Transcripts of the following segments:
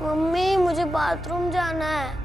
Mummy मुझे bathroom जाना है।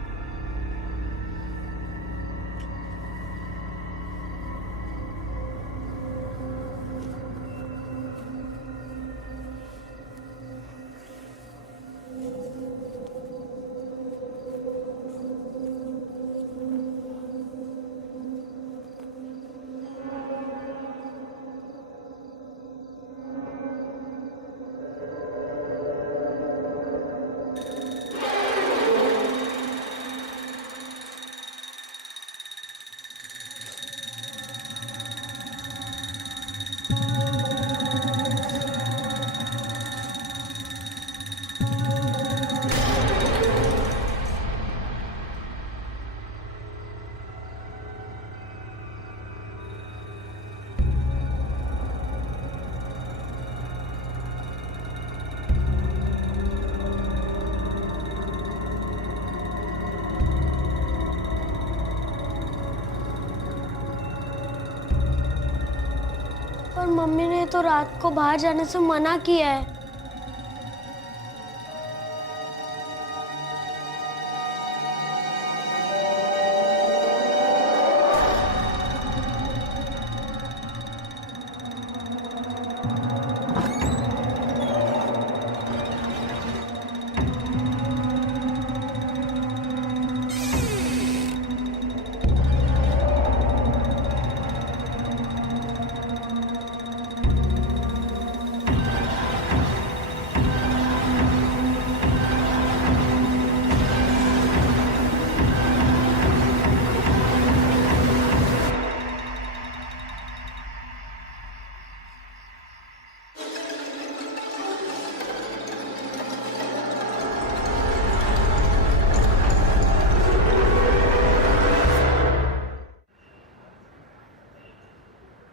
पर मम्मी ने तो रात को बाहर जाने से मना किया है।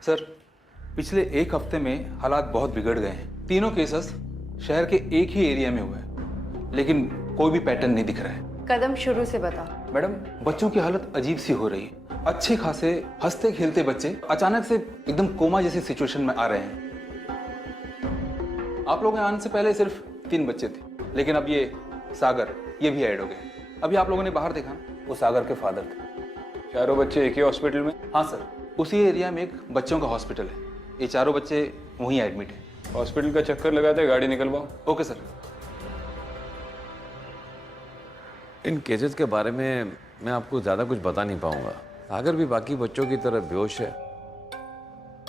सर, पिछले एक हफ्ते में हालात बहुत बिगड़ गए हैं। तीनों केसेस शहर के एक ही एरिया में हुए हैं, लेकिन कोई भी पैटर्न नहीं दिख रहा है। कदम शुरू से बता। मैडम, बच्चों की हालत अजीब सी हो रही है। अच्छे खासे हंसते खेलते बच्चे अचानक से एकदम कोमा जैसी सिचुएशन में आ रहे हैं। आप लोगों के आने से पहले सिर्फ 3 बच्चे थे, लेकिन अब ये सागर ये भी ऐड हो गए। अभी आप लोगों ने बाहर देखा, वो सागर के फादर थे। चारों बच्चे एक ही हॉस्पिटल में? हाँ सर, उसी एरिया में एक बच्चों का हॉस्पिटल है। ये चारों बच्चे वहीं एडमिट हैं। हॉस्पिटल का चक्कर लगाते गाड़ी निकलवाओ। Okay sir. इन केसेस के बारे में मैं आपको ज़्यादा कुछ बता नहीं पाऊंगा। सागर भी बाकी बच्चों की तरह बेहोश है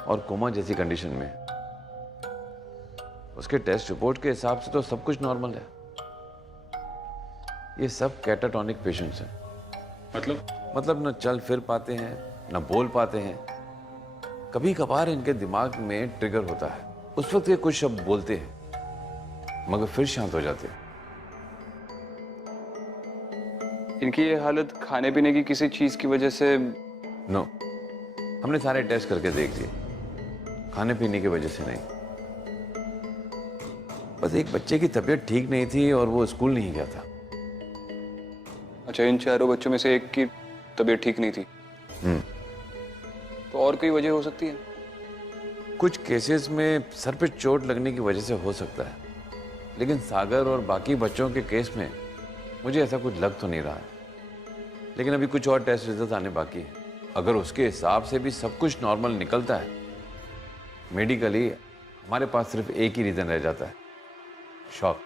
और कोमा जैसी कंडीशन में। उसके टेस्ट रिपोर्ट के हिसाब से तो सब कुछ नॉर्मल है। ये सब कैटाटोनिक पेशेंट्स हैं। मतलब न चल फिर पाते हैं, न बोल पाते हैं। कभी कभार इनके दिमाग में ट्रिगर होता है, उस वक्त ये कुछ शब्द बोलते हैं मगर फिर शांत हो जाते हैं। इनकी ये हालत खाने पीने की किसी चीज की वजह से? नो, हमने सारे टेस्ट करके देख लिए, खाने पीने की वजह से नहीं। बस एक बच्चे की तबीयत ठीक नहीं थी और वो स्कूल नहीं गया था। अच्छा, इन चारों बच्चों में से एक की तबीयत ठीक नहीं थी? तो और कोई वजह हो सकती है? कुछ केसेस में सर पे चोट लगने की वजह से हो सकता है, लेकिन सागर और बाकी बच्चों के केस में मुझे ऐसा कुछ लग तो नहीं रहा है। लेकिन अभी कुछ और टेस्ट रिजल्ट आने बाकी है। अगर उसके हिसाब से भी सब कुछ नॉर्मल निकलता है, मेडिकली हमारे पास सिर्फ एक ही रीजन रह जाता है, शॉक।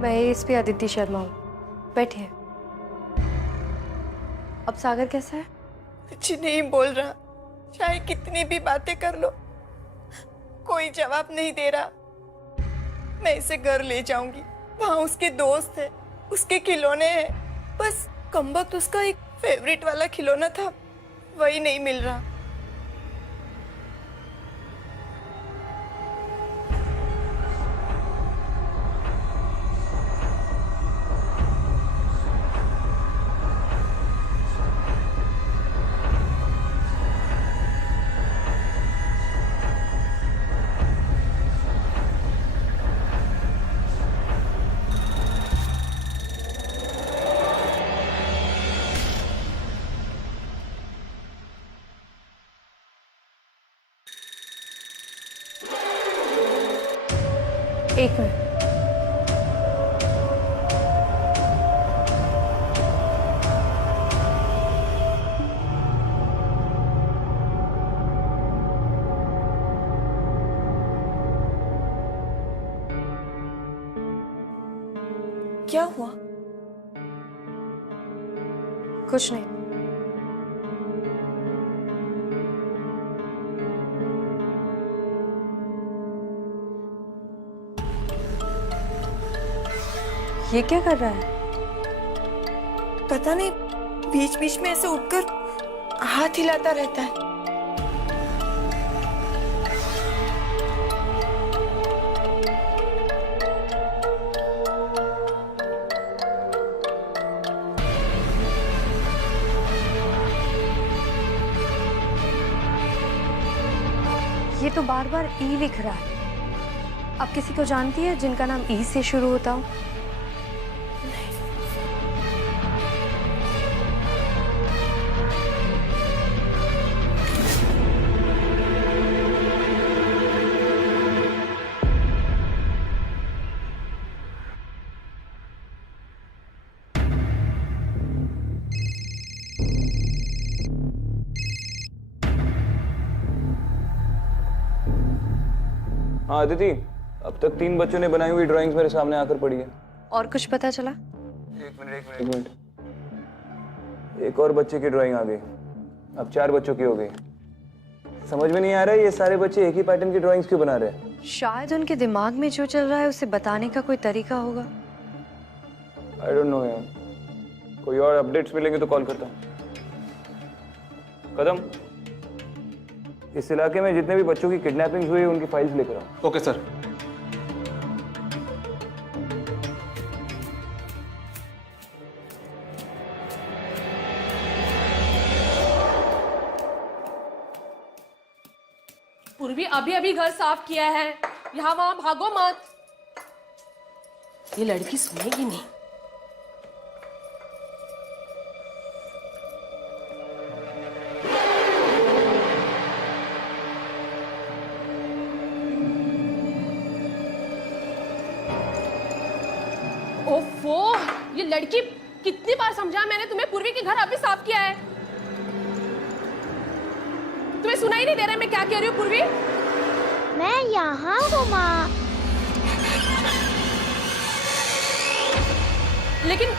मैं एएसपी आदित्य शर्मा हूँ, बैठिए। अब सागर कैसा है? कुछ नहीं बोल रहा, चाहे कितनी भी बातें कर लो कोई जवाब नहीं दे रहा। मैं इसे घर ले जाऊंगी, वहां उसके दोस्त है, उसके खिलौने हैं। बस कमबख्त उसका एक फेवरेट वाला खिलौना था, वही नहीं मिल रहा। एक मिनट। क्या हुआ? कुछ नहीं। ये क्या कर रहा है? पता नहीं, बीच बीच में ऐसे उठकर हाथ हिलाता रहता है। ये तो बार बार ई लिख रहा है। आप किसी को जानती है जिनका नाम ई से शुरू होता हो? हाँ अदिति, अब तक 3 बच्चों ने बनाई हुई ड्राइंग्स मेरे सामने आकर पड़ी है। और कुछ पता चला? एक मिनट। एक और बच्चे की ड्राइंग आ गई। अब 4 बच्चों की हो गई। समझ में नहीं आ रहा है ये सारे बच्चे एक ही पैटर्न की ड्राइंग्स क्यों बना रहे हैं। शायद उनके दिमाग में जो चल रहा है उसे बताने का कोई तरीका होगा। आई डोंट नो यार, कोई और अपडेट्स मिलेंगे तो कॉल करता हूँ। कदम, इस इलाके में जितने भी बच्चों की किडनैपिंग हुई है उनकी फाइल्स लेकर आओ। Okay sir. पूर्वी अभी अभी घर साफ किया है, यहाँ वहां भागो मत। ये लड़की सुनेगी नहीं। ओफो, ये लड़की, कितनी बार समझा मैंने तुम्हें, पूर्वी के घर अभी साफ किया है। तुम्हें सुना ही नहीं दे रहा है मैं क्या कह रही हूँ पूर्वी? मैं यहाँ हूँ माँ। लेकिन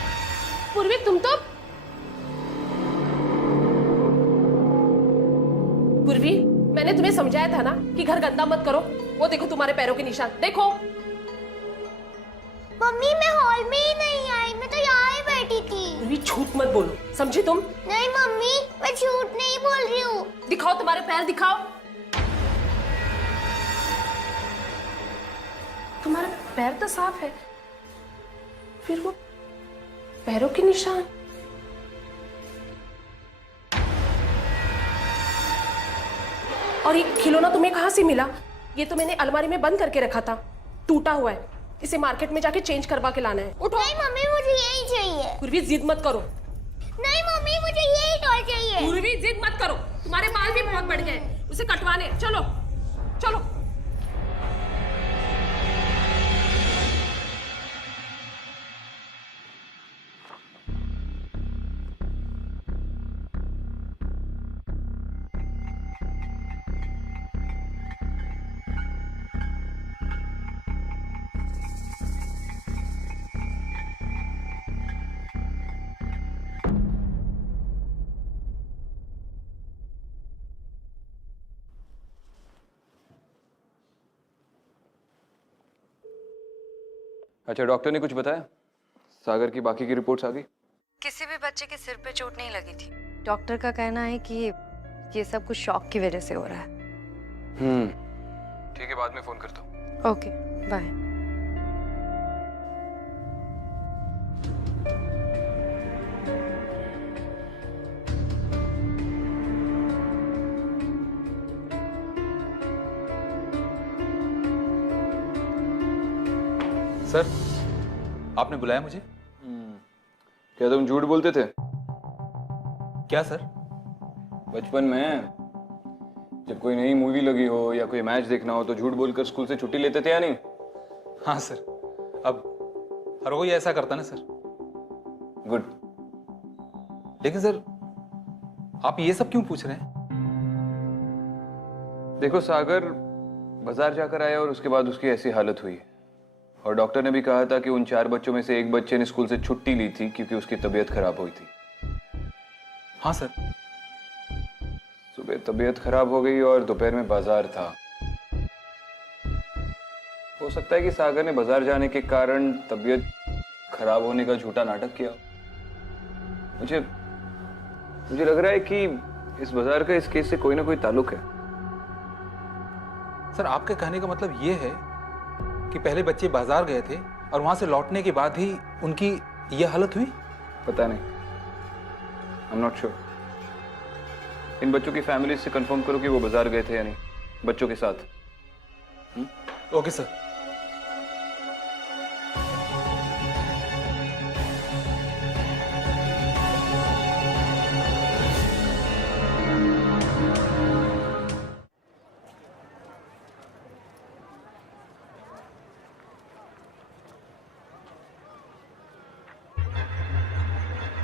पूर्वी तुम तो, पूर्वी मैंने तुम्हें समझाया था ना कि घर गंदा मत करो। वो देखो तुम्हारे पैरों के निशान, देखो। मम्मी मैं हॉल में ही नहीं आई, मैं तो यहाँ ही बैठी थी। पूर्वी झूठ मत बोलो, समझी तुम? नहीं मम्मी, मैं झूठ नहीं बोल रही हूँ। दिखाओ तुम्हारे पैर, दिखाओ। तुम्हारा पैर तो साफ है, फिर वो पैरों के निशान। और ये खिलौना तुम्हें कहां से मिला? ये तो मैंने अलमारी में बंद करके रखा था, टूटा हुआ है। इसे मार्केट में जाके चेंज करवा के लाना है। उठो। नहीं मम्मी, मुझे यही चाहिए। पूर्वी जिद मत करो। नहीं मम्मी, मुझे यही टॉय चाहिए। पूर्वी जिद मत करो, तुम्हारे बाल भी बहुत बढ़ गए, उसे कटवाने। चलो चलो। अच्छा, डॉक्टर ने कुछ बताया? सागर की बाकी की रिपोर्ट्स आ गई? किसी भी बच्चे के सिर पे चोट नहीं लगी थी। डॉक्टर का कहना है कि ये सब कुछ शॉक की वजह से हो रहा है। ठीक है, बाद में फोन करता हूँ। Okay, bye. सर, आपने बुलाया मुझे? क्या तुम झूठ बोलते थे? क्या सर? बचपन में जब कोई नई मूवी लगी हो या कोई मैच देखना हो तो झूठ बोलकर स्कूल से छुट्टी लेते थे या नहीं? हाँ सर, अब हर कोई ऐसा करता ना सर। गुड। लेकिन सर, आप ये सब क्यों पूछ रहे हैं? देखो सागर बाजार जाकर आया और उसके बाद उसकी ऐसी हालत हुई, और डॉक्टर ने भी कहा था कि उन 4 बच्चों में से एक बच्चे ने स्कूल से छुट्टी ली थी क्योंकि उसकी तबीयत खराब हुई थी। हाँ सर। सुबह तबीयत खराब हो गई और दोपहर में बाजार था। हो सकता है कि सागर ने बाजार जाने के कारण तबीयत खराब होने का झूठा नाटक किया। मुझे लग रहा है कि इस बाजार का इस केस से कोई ना कोई ताल्लुक है। सर, आपके कहने का मतलब ये है कि पहले बच्चे बाजार गए थे और वहां से लौटने के बाद ही उनकी यह हालत हुई? पता नहीं, आई एम नॉट श्योर। इन बच्चों की फैमिली से कंफर्म करो कि वो बाजार गए थे या नहीं, बच्चों के साथ। Okay sir.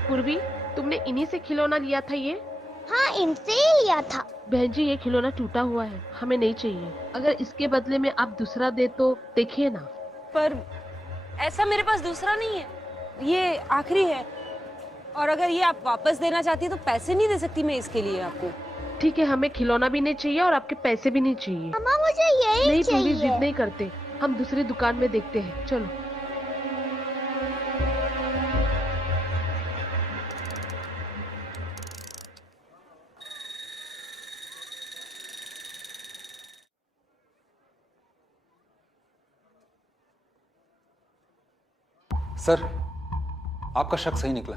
पूर्वी, तुमने इन्हीं से खिलौना लिया था ये? हाँ, इनसे ही लिया था। बहन जी, ये खिलौना टूटा हुआ है, हमें नहीं चाहिए। अगर इसके बदले में आप दूसरा दे तो देखिए ना। पर ऐसा मेरे पास दूसरा नहीं है, ये आखिरी है। और अगर ये आप वापस देना चाहती तो पैसे नहीं दे सकती मैं इसके लिए आपको। ठीक है, हमें खिलौना भी नहीं चाहिए और आपके पैसे भी नहीं चाहिए। मम्मा, मुझे यही नहीं, पूरी चाहिए। जिद नहीं करते, हम दूसरी दुकान में देखते हैं, चलो। सर, आपका शक सही निकला।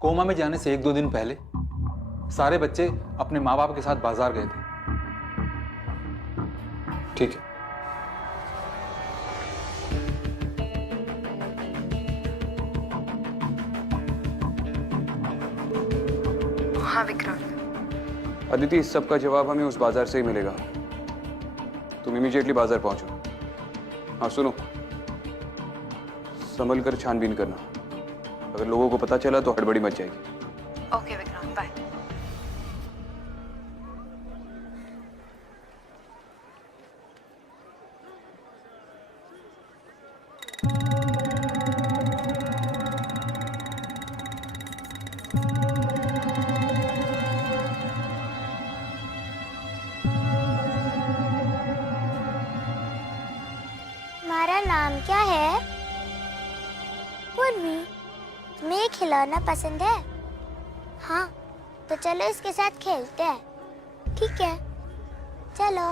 कोमा में जाने से 1-2 दिन पहले सारे बच्चे अपने माँ बाप के साथ बाजार गए थे। ठीक है। हाँ विक्रांत। अदिति, इस सब का जवाब हमें उस बाजार से ही मिलेगा। तुम इमीडिएटली बाजार पहुंचो। हाँ सुनो, संभल कर छानबीन करना। अगर लोगों को पता चला तो हड़बड़ी मच जाएगी। Okay Vikrant, bye. तुम्हारा नाम क्या है? पूर्वी, तुम्हें ये खिलौना पसंद है? हाँ, तो चलो इसके साथ खेलते हैं। ठीक है, चलो।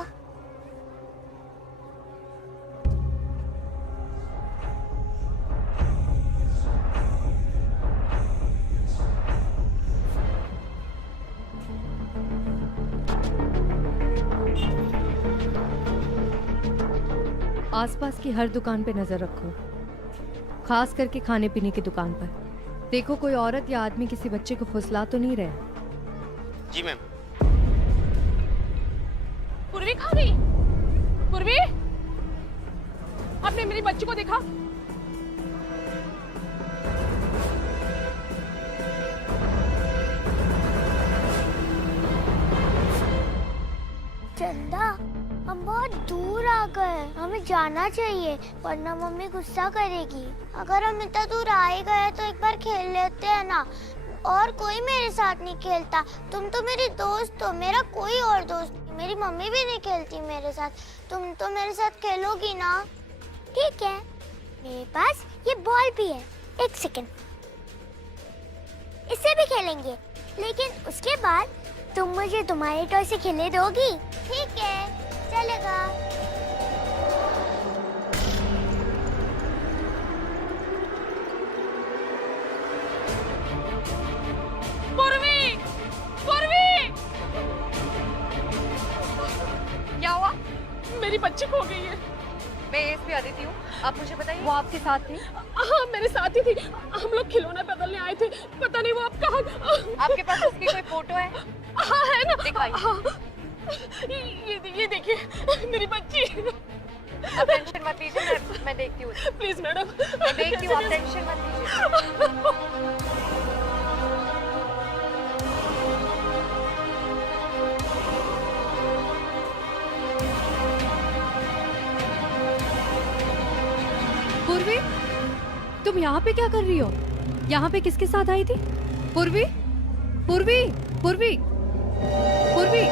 आसपास की हर दुकान पे नजर रखो, खास करके खाने पीने की दुकान पर। देखो कोई औरत या आदमी किसी बच्चे को फुसला तो नहीं रहे। जी मैम। पूर्वी खा गई? पूर्वी, आपने मेरी बच्ची को देखा? चंदा, हम बहुत दूर आ गए, हमें जाना चाहिए वरना मम्मी गुस्सा करेगी। अगर हम इतना दूर आए गए तो एक बार खेल लेते हैं ना। और कोई मेरे साथ नहीं खेलता। तुम तो मेरी दोस्त हो, मेरा कोई और दोस्त नहीं। मेरी मम्मी भी नहीं खेलती मेरे साथ। तुम तो मेरे साथ खेलोगी ना? ठीक है, मेरे पास ये बॉल भी है। एक सेकंड, इससे भी खेलेंगे, लेकिन उसके बाद तुम मुझे तुम्हारे टॉय से खेलने दोगी? ठीक है, चलेगा। पूर्वी, पूर्वी, क्या हुआ? मेरी बच्ची खो गई है। मैं एएसपी अदिति हूँ, आप मुझे बताइए वो आपके साथ थी? हाँ, मेरे साथ ही थी। हम लोग खिलौना बदलने आए थे, पता नहीं वो आप कहाँ। आपके पास उसकी कोई फोटो है? हाँ है ना, दिखाइए। हाँ। ये देखिए मेरी बच्ची। आप टेंशन मत लीजिए, मैं देखती हूँ। प्लीज मैडम, मैं देखती हूँ, आप टेंशन मत लीजिए। पूर्वी, तुम यहाँ पे क्या कर रही हो? यहाँ पे किसके साथ आई थी? पूर्वी, पूर्वी, पूर्वी, पूर्वी।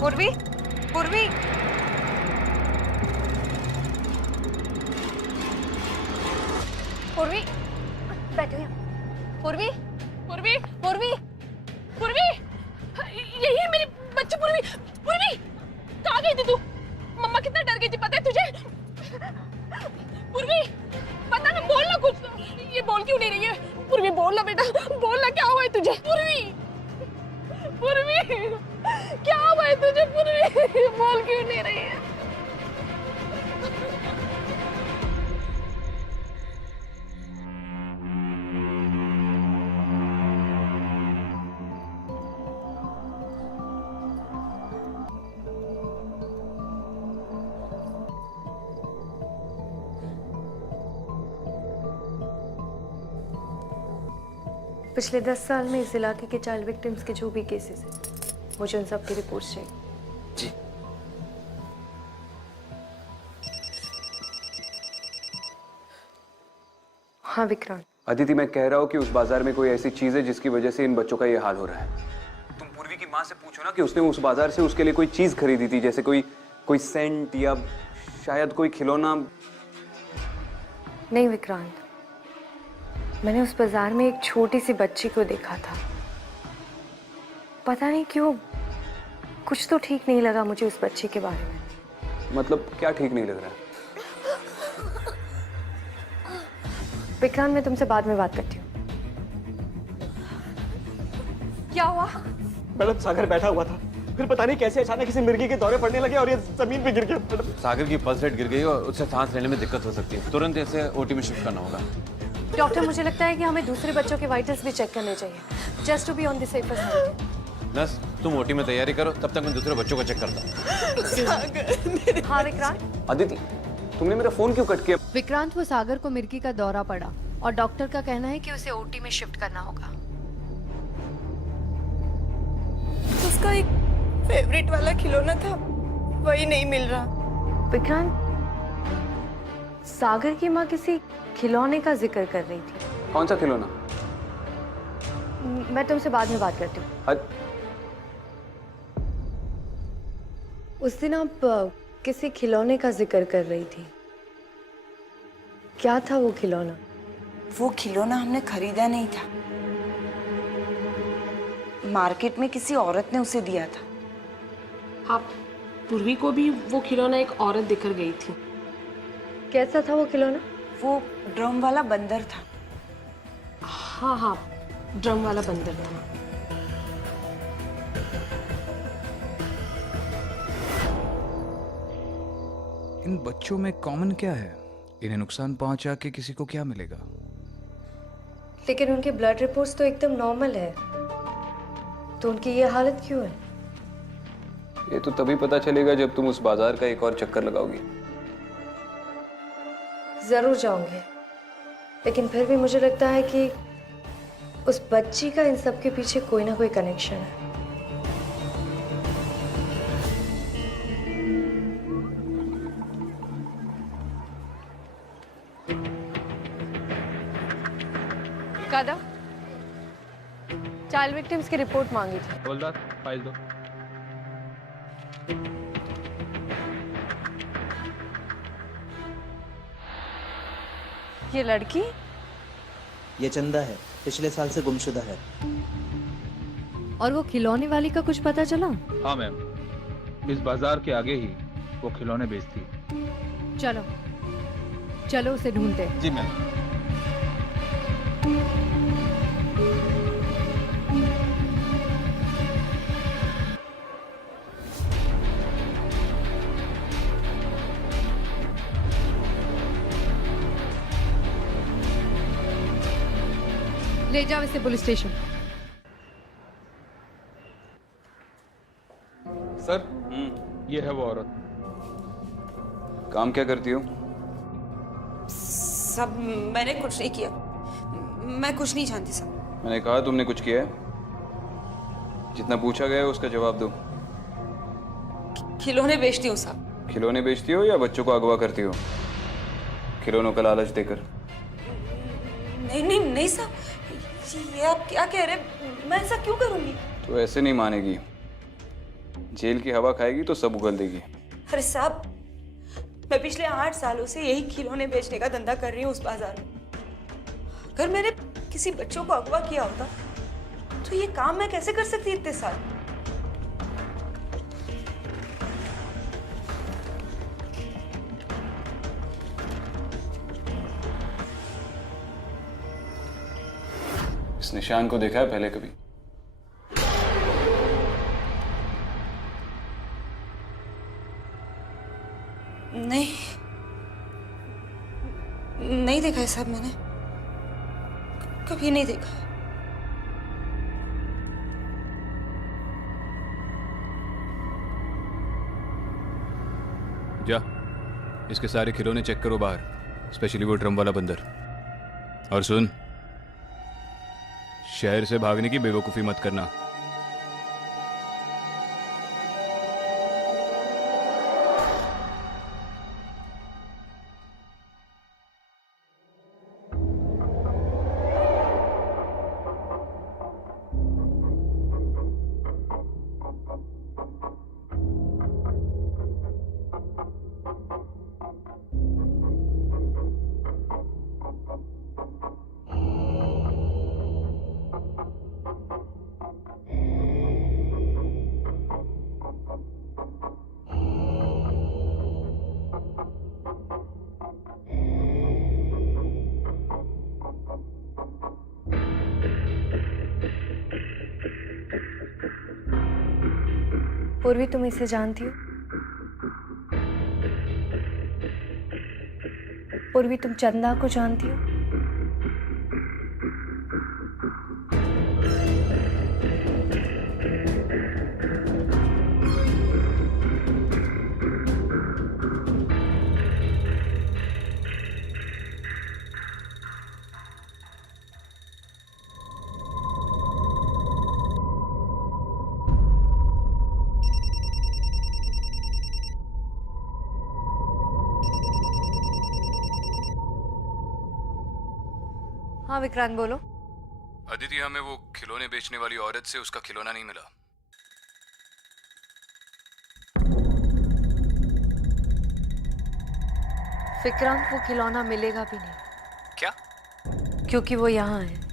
पूर्वी, पूर्वी, पूर्वी, बैठो यहाँ। पूर्वी, पूर्वी, पूर्वी, पूर्वी, यही है मेरी बच्ची पूर्वी। पूर्वी, कहाँ गई थी तू? मम्मा कितना डर गई थी पता है तुझे? पूर्वी, पता ना, बोल ना कुछ। ये बोल क्यों नहीं रही है? पूर्वी बोल ना बेटा, बोल ना, क्या हुआ है तुझे? पूर्वी, पूर्वी, क्या हुआ है तुझे? पूर्वी, बोल क्यों नहीं रही है? पिछले 10 साल में इस इलाके के चाइल्ड विक्टिम्स के जो भी केसेस हैं, मुझे उन सब की रिपोर्ट्स चाहिए। जी। हाँ विक्रांत, अदिति, मैं कह रहा हूँ कि उस बाजार में कोई ऐसी चीज है जिसकी वजह से इन बच्चों का ये हाल हो रहा है। तुम पूर्वी की माँ से पूछो ना कि उसने उस बाजार से उसके लिए कोई चीज खरीदी थी, जैसे कोई सेंट या शायद कोई खिलौना। नहीं विक्रांत, मैंने उस बाजार में एक छोटी सी बच्ची को देखा था। पता नहीं क्यों कुछ तो ठीक नहीं लगा मुझे उस बच्ची के बारे में। मतलब क्या ठीक नहीं लग रहा है? विक्रांत, मैं तुमसे बाद में बात करती हूँ। क्या हुआ? मैडम, सागर बैठा हुआ था, फिर पता नहीं कैसे अचानक किसी मिर्गी के दौरे पड़ने लगे और ये जमीन पे गिर गया। मैडम, सागर की पल्स रेट गिर गई और उससे सांस लेने में दिक्कत हो सकती है। तुरंत इसे ओटी में शिफ्ट करना होगा। डॉक्टर, मुझे लगता है कि हमें दूसरे बच्चों के वाइटल्स भी चेक करने चाहिए, just to be on the safer side. Nurse, तुम ओटी में तैयारी करो, तब तक मैं दूसरे बच्चों को चेक करता हूँ। हाँ विक्रांत। अदिति, तुमने मेरा फोन क्यों कट किया? विक्रांत, वो सागर को मिर्गी का दौरा पड़ा और डॉक्टर का कहना है कि उसे ओटी में शिफ्ट करना होगा। उसका एक फेवरेट वाला खिलौना था, वही नहीं मिल रहा। विक्रांत, सागर की माँ किसी खिलौने का जिक्र कर रही थी। कौन सा खिलौना? मैं तुमसे बाद में बात करती हूँ। उस दिन आप किसी खिलौने का जिक्र कर रही थी, क्या था वो खिलौना? वो खिलौना हमने खरीदा नहीं था, मार्केट में किसी औरत ने उसे दिया था। हाँ, पूर्वी को भी वो खिलौना एक औरत देकर गई थी। कैसा था वो खिलौना? वो ड्रम वाला बंदर था। हाँ हाँ, ड्रम वाला बंदर था। इन बच्चों में कॉमन क्या है? इन्हें नुकसान पहुंचा के किसी को क्या मिलेगा? लेकिन उनके ब्लड रिपोर्ट्स तो एकदम नॉर्मल है, तो उनकी ये हालत क्यों है? ये तो तभी पता चलेगा जब तुम उस बाजार का एक और चक्कर लगाओगी। जरूर जाऊंगी, लेकिन फिर भी मुझे लगता है कि उस बच्ची का इन सब के पीछे कोई ना कोई कनेक्शन है। कदम, चाइल्ड विक्टिम्स की रिपोर्ट मांगी थी। हवलदार, फाइल दो। ये लड़की? ये चंदा है, पिछले साल से गुमशुदा है। और वो खिलौने वाली का कुछ पता चला? हाँ मैम, इस बाजार के आगे ही वो खिलौने बेचती है। चलो चलो उसे ढूंढते हैं। जी मैम। ले जाओ इसे पुलिस स्टेशन। सर ये है वो औरत। काम क्या करती हो? सब मैंने कुछ नहीं किया, मैं कुछ नहीं जानती सब। मैंने कहा तुमने कुछ किया है? जितना पूछा गया है उसका जवाब दो। खिलौने बेचती हूँ साहब। खिलौने बेचती हो या बच्चों को अगवा करती हो खिलौनों का लालच देकर? नहीं नहीं नहीं साहब, ये आप क्या कह रहे हैं? मैं ऐसा क्यों करूंगी? तो ऐसे नहीं मानेगी, जेल की हवा खाएगी तो सब उगल देगी। अरे साहब, मैं पिछले 8 सालों से यही खिलौने बेचने का धंधा कर रही हूँ उस बाजार में। अगर मैंने किसी बच्चों को अगवा किया होता तो ये काम मैं कैसे कर सकती इतने साल? इस निशान को देखा है पहले कभी? नहीं, नहीं देखा है साहब, मैंने कभी नहीं देखा है। जा, इसके सारे खिलौने चेक करो बाहर, स्पेशली वो ड्रम वाला बंदर। और सुन, शहर से भागने की बेवकूफ़ी मत करना। पूर्वी, तुम इसे जानती हो? पूर्वी, तुम चंदा को जानती हो? हाँ विक्रांत, बोलो। अदिति, हमें वो खिलौने बेचने वाली औरत से उसका खिलौना नहीं मिला। विक्रांत, वो खिलौना मिलेगा भी नहीं। क्या? क्योंकि वो यहाँ है।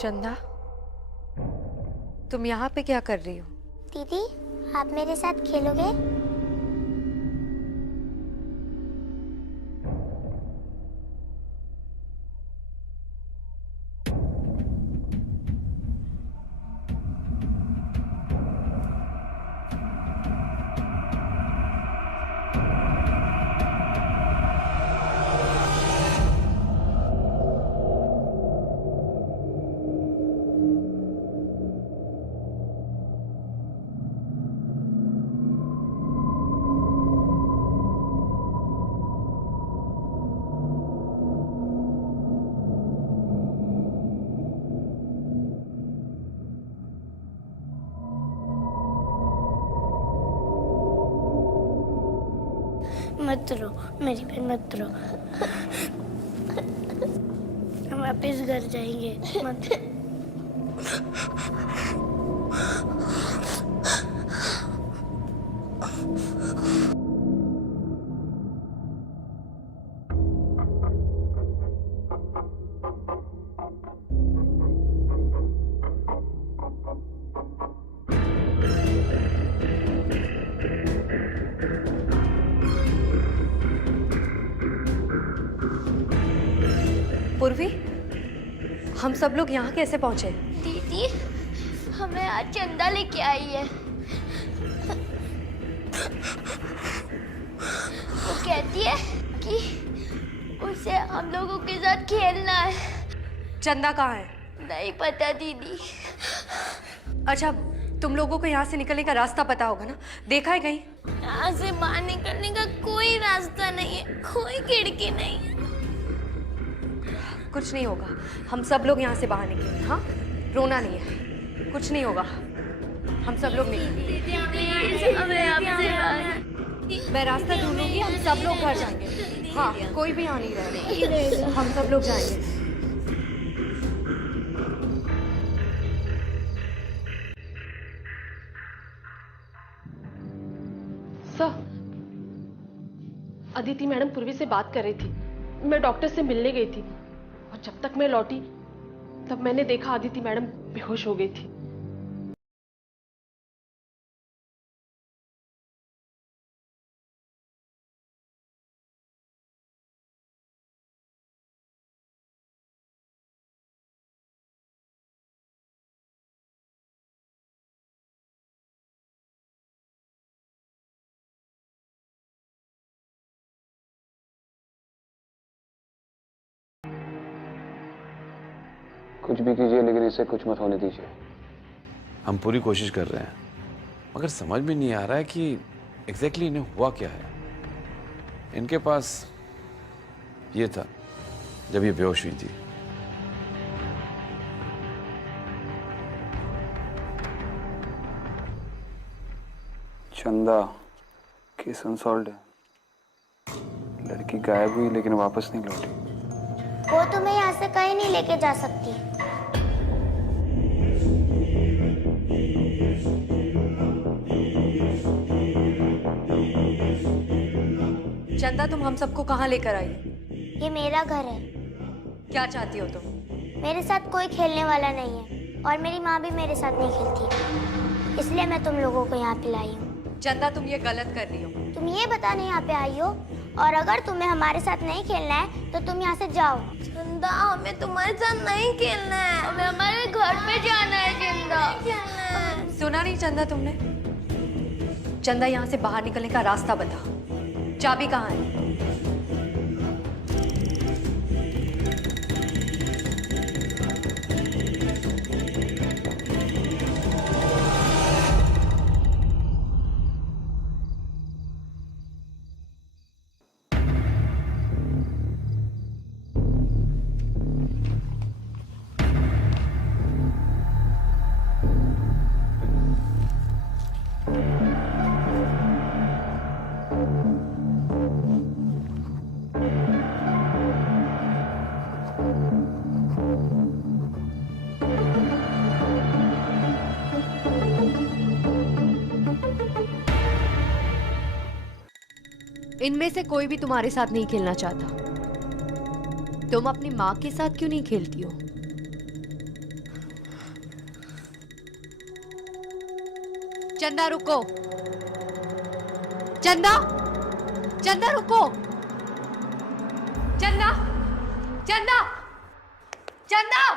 चंदा, तुम यहाँ पे क्या कर रही हो? दीदी, आप मेरे साथ खेलोगे? मत रो मेरी बहन, मत रो। हम वापस घर जाएंगे, मत। पूर्वी, हम सब लोग यहाँ कैसे पहुँचे? दीदी हमें आज चंदा लेके आई है। वो कहती है कि उसे हम लोगों के साथ खेलना है। चंदा कहाँ है? नहीं पता दीदी। अच्छा, तुम लोगों को यहाँ से निकलने का रास्ता पता होगा ना? देखा है कहीं? यहाँ से बाहर निकलने का कोई रास्ता नहीं है, कोई खिड़की नहीं है। कुछ नहीं होगा, हम सब लोग यहाँ से बाहर निकलेंगे। हाँ, रोना नहीं है, कुछ नहीं होगा, हम सब लोग निकलेंगे। मैं रास्ता ढूंढूंगी, हम सब लोग घर जाएंगे। हाँ, कोई भी यहाँ नहीं रहेगा, हम सब लोग जाएंगे। सर, अदिति मैडम पूर्वी से बात कर रही थी। मैं डॉक्टर से मिलने गई थी और जब तक मैं लौटी तब मैंने देखा अदिति मैडम बेहोश हो गई थी। कुछ भी कीजिए लेकिन इसे कुछ मत होने दीजिए। हम पूरी कोशिश कर रहे हैं, मगर समझ में नहीं आ रहा है कि एग्जैक्टली इन्हें हुआ क्या है। इनके पास ये था जब ये बेहोश हुई थी। चंदा केस अनसॉल्व्ड है। लड़की गायब हुई लेकिन वापस नहीं लौटी। वो तुम्हें यहाँ से कहीं नहीं लेके जा सकती। चंदा, तुम हम सबको कहाँ लेकर आई? ये मेरा घर है। क्या चाहती हो तुम? मेरे साथ कोई खेलने वाला नहीं है और मेरी माँ भी मेरे साथ नहीं खेलती, इसलिए मैं तुम लोगों को यहाँ पे लाई हूँ। चंदा, तुम ये गलत कर रही हो। तुम ये बताने यहाँ पे आई हो, और अगर तुम्हें हमारे साथ नहीं खेलना है तो तुम यहाँ से जाओ। चंदा, हमें तुम्हारे साथ नहीं खेलना है, हमें हमारे घर पे जाना है। चंदा, सुना नहीं चंदा तुमने? चंदा, यहाँ से बाहर निकलने का रास्ता बता। चाबी कहाँ है? इनमें से कोई भी तुम्हारे साथ नहीं खेलना चाहता। तुम अपनी माँ के साथ क्यों नहीं खेलती हो? चंदा, रुको। चंदा, चंदा रुको। चंदा, चंदा, चंदा।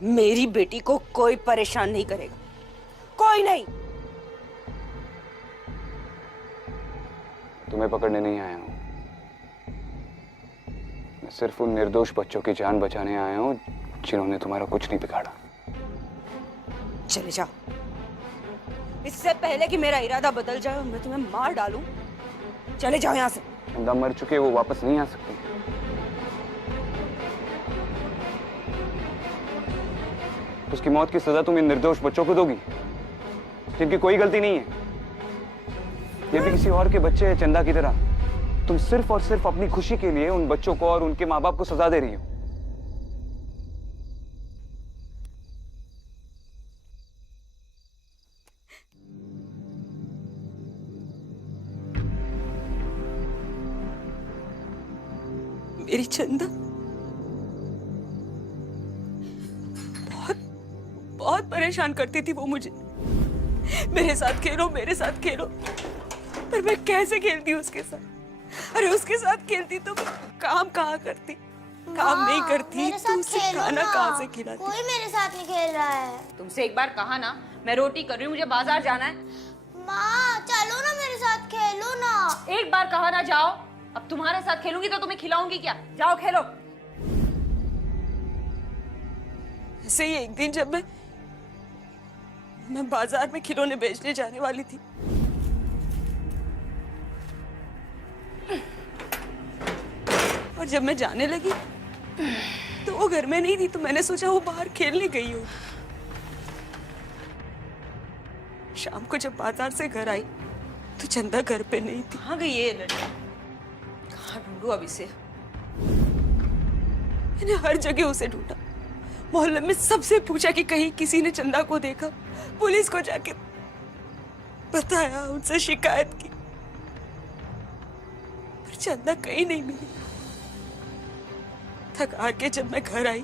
मेरी बेटी को कोई परेशान नहीं करेगा, कोई नहीं। तुम्हें पकड़ने नहीं आया हूं, मैं सिर्फ उन निर्दोष बच्चों की जान बचाने आया हूं जिन्होंने तुम्हारा कुछ नहीं बिगाड़ा। चले जाओ, इससे पहले कि मेरा इरादा बदल जाए और मैं तुम्हें मार डालूं। चले जाओ यहाँ से। बंदा मर चुके, वो वापस नहीं आ सकते। उसकी मौत की सजा तुम इन निर्दोष बच्चों को दोगी जिनकी कोई गलती नहीं है। ये भी किसी और के बच्चे हैं चंदा की तरह। तुम सिर्फ और सिर्फ अपनी खुशी के लिए उन बच्चों को और उनके माँ बाप को सजा दे रही हो। मेरी चंदा बहुत परेशान करती थी वो मुझे। मेरे साथ खेलो, मेरे साथ खेलो, पर मैं कैसे खेलती उसके साथ? अरे उसके साथ खेलती तो काम कहाँ करती, काम नहीं करती मेरे तो साथ उसे खेलो खाना ना। कहाँ से खिलाती? कोई मेरे साथ नहीं खेल रहा है। तुमसे एक बार कहा ना, मैं रोटी कर रही हूँ, मुझे बाजार जाना है। माँ चलो ना मेरे साथ खेलो ना। एक बार कहा ना जाओ, अब तुम्हारे साथ खेलूंगी तो तुम्हें खिलाऊंगी क्या? जाओ खेलो। ऐसे ही एक दिन जब मैं बाजार में खिलौने बेचने जाने वाली थी, और जब मैं जाने लगी तो वो घर में नहीं थी, तो मैंने सोचा वो बाहर खेलने गई हो। शाम को जब बाजार से घर आई तो चंदा घर पे नहीं थी। कहाँ गई ये लड़की? कहाँ ढूंढूं अब इसे? मैंने हर जगह उसे ढूंढा, मोहल्ले में सबसे पूछा कि कहीं किसी ने चंदा को देखा, पुलिस को जाके बताया, उनसे शिकायत की, पर चंदा कहीं नहीं मिली। थक हार के जब मैं घर आई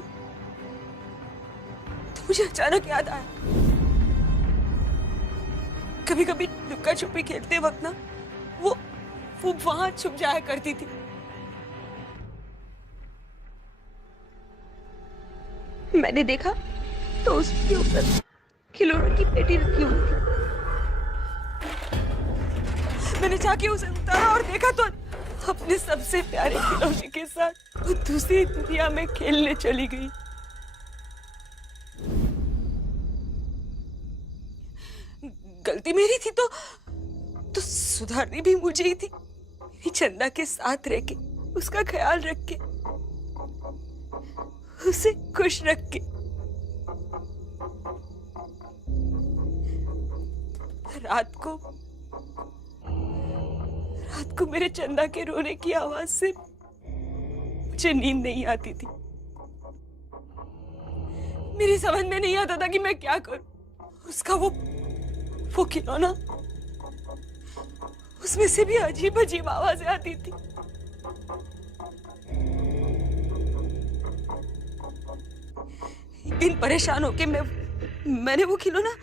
तो मुझे अचानक याद आया, कभी कभी लुक्का छुपी खेलते वक्त ना वो वहां छुप जाया करती थी। मैंने देखा तो उसके ऊपर खिलौनों की पेटी रखी हुई थी। मैंने जाके उसे उतारा और देखा तो अपने सबसे प्यारे खिलौने के साथ वो दूसरी दुनिया में खेलने चली गई। गलती मेरी थी तो सुधारनी भी मुझे ही थी। मेरी चंदा के साथ रह के, उसका ख्याल रख के, उसे खुश रख के। रात को मेरे चंदा के रोने की आवाज से मुझे नींद नहीं आती थी। मेरी समझ में नहीं आता था कि मैं क्या करूं। उसका वो खिलौना, उसमें से भी अजीब अजीब आवाजें आती थी। एक दिन परेशान होके मैंने वो खिलौना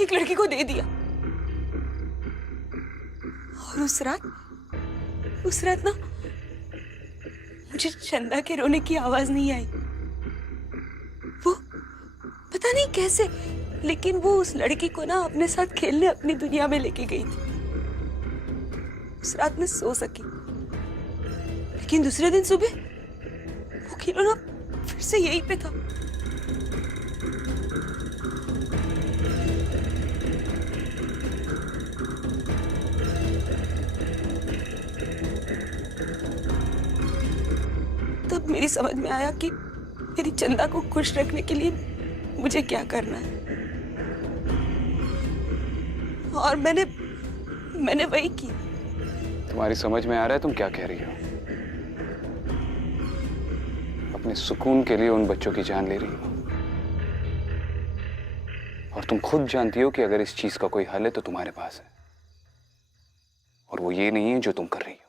एक लड़की को दे दिया, और उस रात ना मुझे चंदा के रोने की आवाज नहीं आई। वो पता नहीं कैसे, लेकिन वो उस लड़की को ना अपने साथ खेलने अपनी दुनिया में लेके गई थी। उस रात में सो सकी, लेकिन दूसरे दिन सुबह वो खिलौना फिर से यहीं पे था। तब मेरी समझ में आया कि मेरी चंदा को खुश रखने के लिए मुझे क्या करना है, और मैंने वही की। तुम्हारी समझ में आ रहा है तुम क्या कह रही हो? अपने सुकून के लिए उन बच्चों की जान ले रही हो, और तुम खुद जानती हो कि अगर इस चीज का कोई हल है तो तुम्हारे पास है, और वो ये नहीं है जो तुम कर रही हो।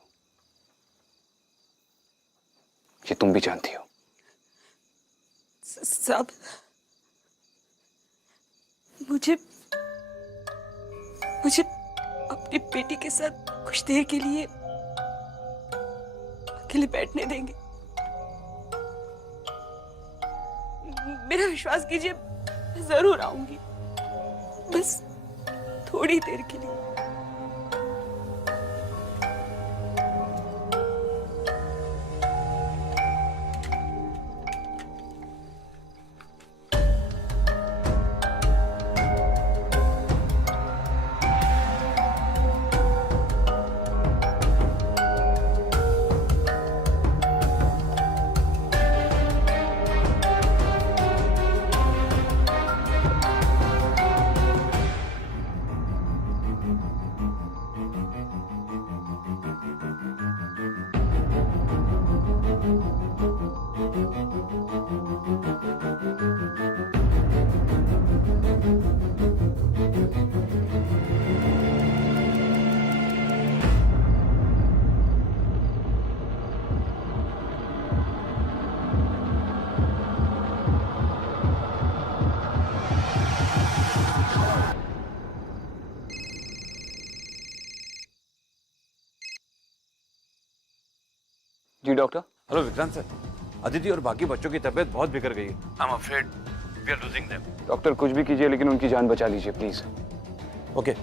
ये तुम भी जानती हो। सब मुझे अपनी बेटी के साथ कुछ देर के लिए अकेले बैठने देंगे? मेरा विश्वास कीजिए, मैं जरूर आऊंगी, बस थोड़ी देर के लिए। जी doctor. Hello Vikrant sir, Aditi और बाकी बच्चों की तबीयत बहुत बिगड़ गई है। I am afraid we are losing them. Doctor कुछ भी कीजिए लेकिन उनकी जान बचा लीजिए प्लीज। ओके।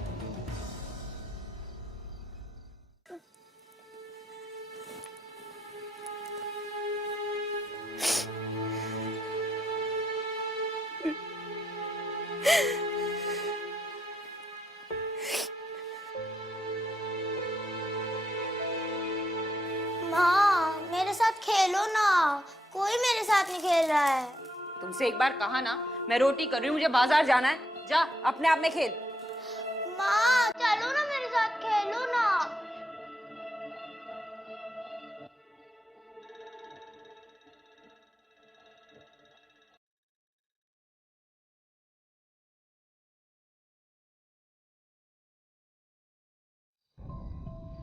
माँ मेरे साथ खेलो ना, कोई मेरे साथ नहीं खेल रहा है। तुमसे एक बार कहा ना, मैं रोटी कर रही हूँ, मुझे बाजार जाना है। जा अपने आप में खेल। माँ चलो ना मेरे साथ खेलो ना।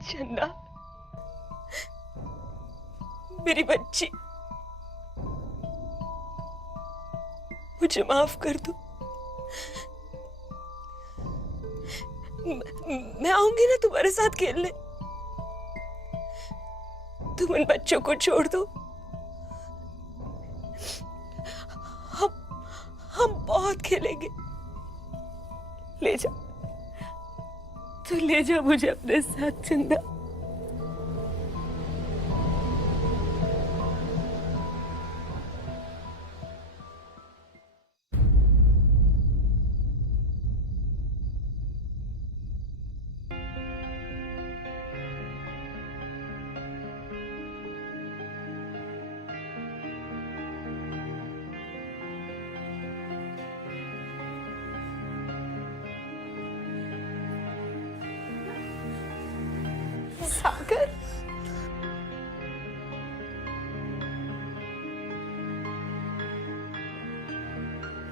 चन्ना, मेरी बच्ची, मुझे माफ कर दो। मैं आऊंगी ना तुम्हारे साथ खेलने। तुम उन बच्चों को छोड़ दो। हम बहुत खेलेंगे। ले जा, तू ले जा मुझे अपने साथ चंदा। Sagar,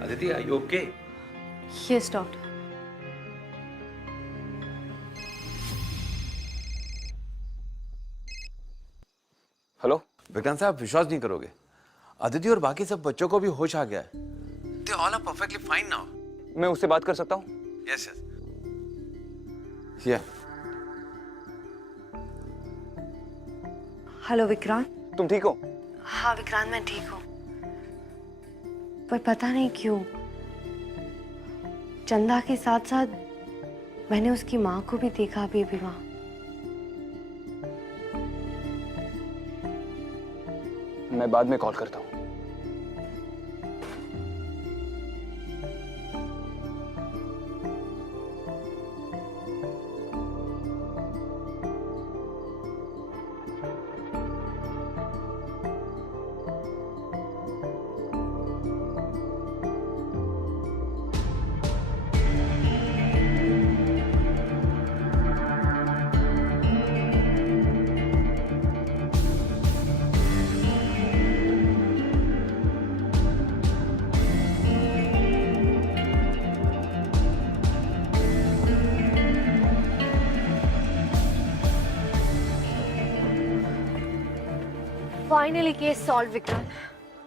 Aditi are you okay? Yes doctor. Hello Vikrant साहब, विश्वास नहीं करोगे, अदिति और बाकी सब बच्चों को भी होश आ गया है। They all are perfectly fine now. मैं उससे बात कर सकता हूँ? Yes yes. या हेलो विक्रांत। तुम ठीक हो? हाँ विक्रांत, मैं ठीक हूँ, पर पता नहीं क्यों चंदा के साथ साथ मैंने उसकी माँ को भी देखा अभी भी वहाँ। मैं बाद में कॉल करता हूँ। फाइनली केस सॉल्व विक्रांत,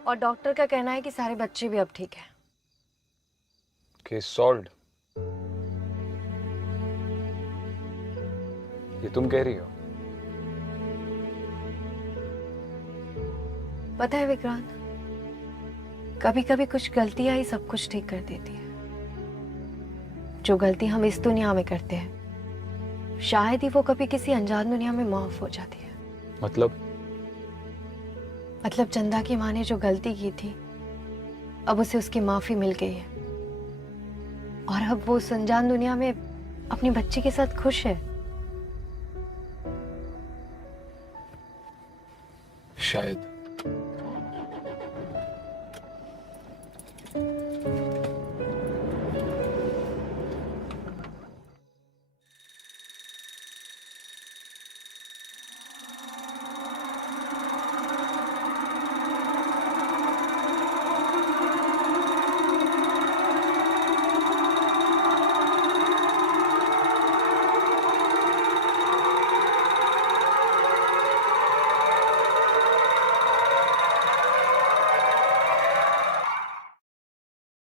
और डॉक्टर का कहना है कि सारे बच्चे भी अब ठीक है। Case solved? ये तुम कह रही हो? पता है विक्रांत, कभी कभी कुछ गलतियां ही सब कुछ ठीक कर देती है। जो गलती हम इस दुनिया में करते हैं शायद ही वो कभी किसी अनजान दुनिया में माफ हो जाती है। मतलब चंदा की माँ ने जो गलती की थी अब उसे उसकी माफी मिल गई है और अब वो उस अनजान दुनिया में अपनी बच्ची के साथ खुश है। शायद